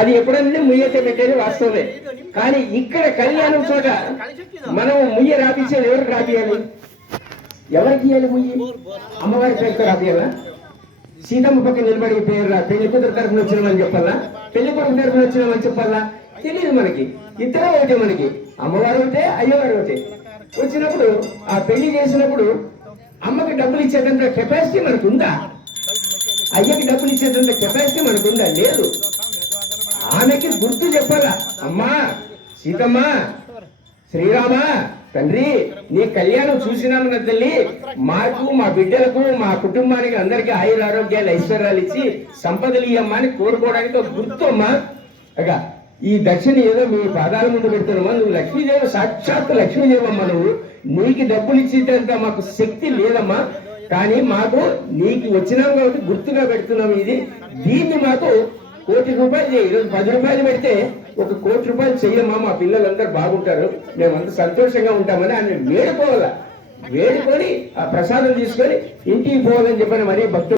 అది ఎప్పుడైనా ముయ్యతే పెట్టేది వాస్తవమే. కానీ ఇక్కడ కళ్యాణం చోట మనం ముయ్య రాపించేది ఎవరికి రాపియాలి? ఎవరికి ఇవ్వాలి ముయ్యి? అమ్మవారి పేరుతో రాపియాలా? సీతమ్మ పక్కన నిలబడి పేరు పెళ్లి కూతురు తరఫున వచ్చినామని చెప్పాలా? పెళ్లి కొడుకు తరఫున వచ్చినామని చెప్పాలా? తెలియదు మనకి. ఇద్దరు ఒకటే మనకి, అమ్మవారు ఒకటే, అయ్యవారు ఒకటే. వచ్చినప్పుడు ఆ పెళ్లి చేసినప్పుడు అమ్మకి డబ్బులు ఇచ్చేటంత కెపాసిటీ మనకు ఉందా? అయ్యకి డబ్బులు ఇచ్చేటంత కెపాసిటీ మనకు ఉందా? లేదు. ఆమెకి గుర్తు చెప్పాలా, అమ్మా సీతమ్మ, శ్రీరామ తండ్రి నీ కళ్యాణం చూసినామన్న తల్లి, మాకు మా బిడ్డలకు మా కుటుంబానికి అందరికీ ఆయుర ఆరోగ్యాలు ఐశ్వర్యాలు ఇచ్చి సంపదలు ఇయ్యమ్మా అని కోరుకోవడానికి ఒక గుర్తు అమ్మా. అగా ఈ దక్షిణ ఏదో మీ పాదాల ముందు పెడుతున్నామా, నువ్వు లక్ష్మీదేవి, సాక్షాత్ లక్ష్మీదేవమ్మా, నువ్వు నీకు డబ్బులు ఇచ్చేటంత మాకు శక్తి లేదమ్మా, కానీ మాకు నీకు వచ్చినాం కాబట్టి గుర్తుగా పెడుతున్నాము. ఇది దీన్ని మాకు ₹1,00,000 చేయి. ఈరోజు ₹10 పెడితే ₹1,00,00,000 చెయ్యమ్మా, మా పిల్లలందరూ బాగుంటారు, మేమంతా సంతోషంగా ఉంటామని ఆయన వేడుకోవాలా. వేడుకొని ఆ ప్రసాదం తీసుకొని ఇంటికి పోవాలని చెప్పని మరీ భక్తులు